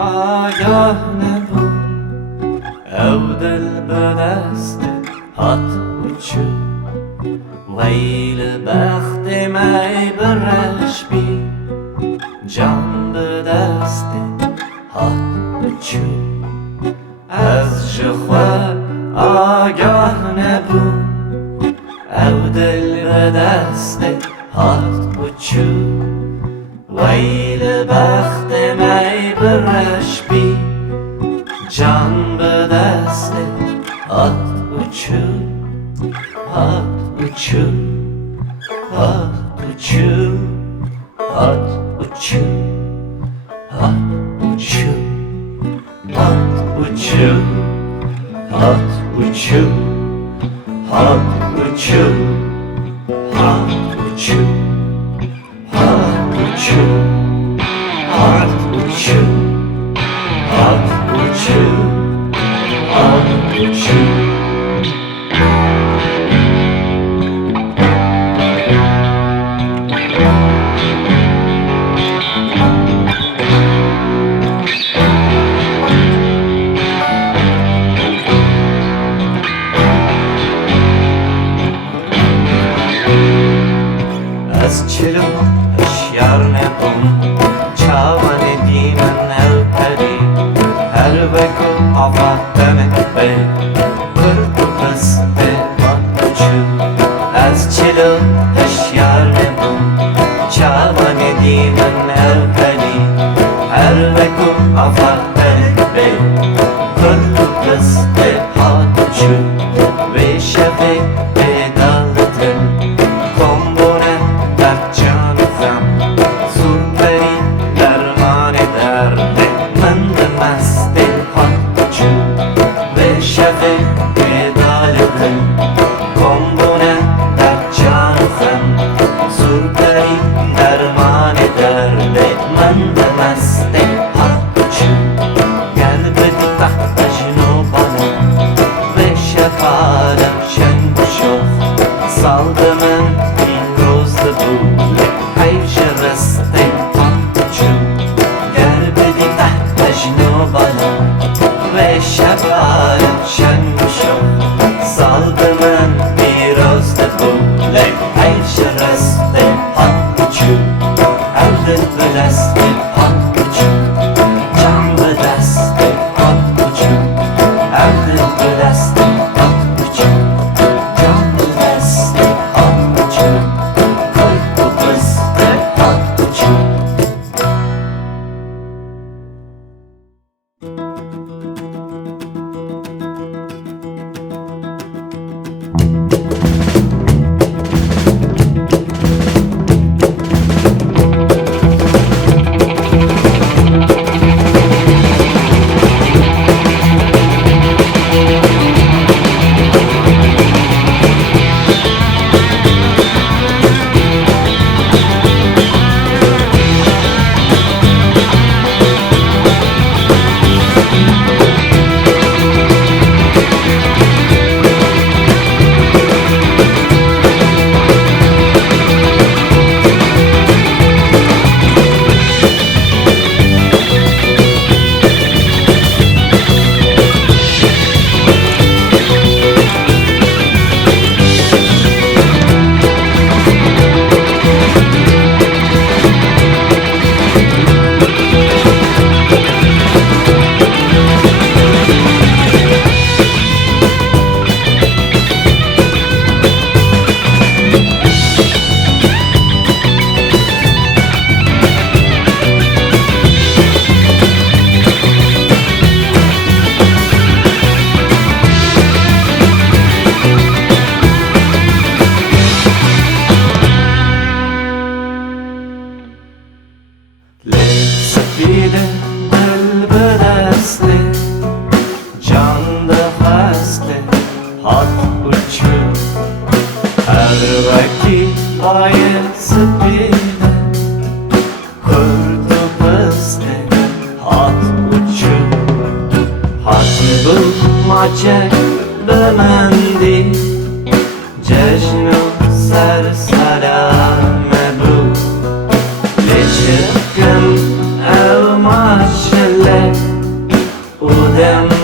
آگاه نبود او دل به دست هات و چو ویل بخت می برش بی جان به دست هات و چو از جخوه آگاه نبود او دل به دست هات و چو ویل بخت می برش بی جان به دست هات و چو هات و چو هات و چو هات و چو هات و چو هات و چو هات و چو هات و چو هات و چو از چلو هشیار نبون چاوان دیمن او پری هر وکو آفاتن به برد و پس به آن چو از چلو هشیار نبون چاوان دیمن او پری هر وکو آفاتن به برد و پس به آن چو و شفه به دالتن شبال شن هستی جان ده هستی هات uçu her vakit ayı spide kurdu pıstı hat uçu hat bulmacak demandi cejnu ser salame bu leçikim ev maşelle udem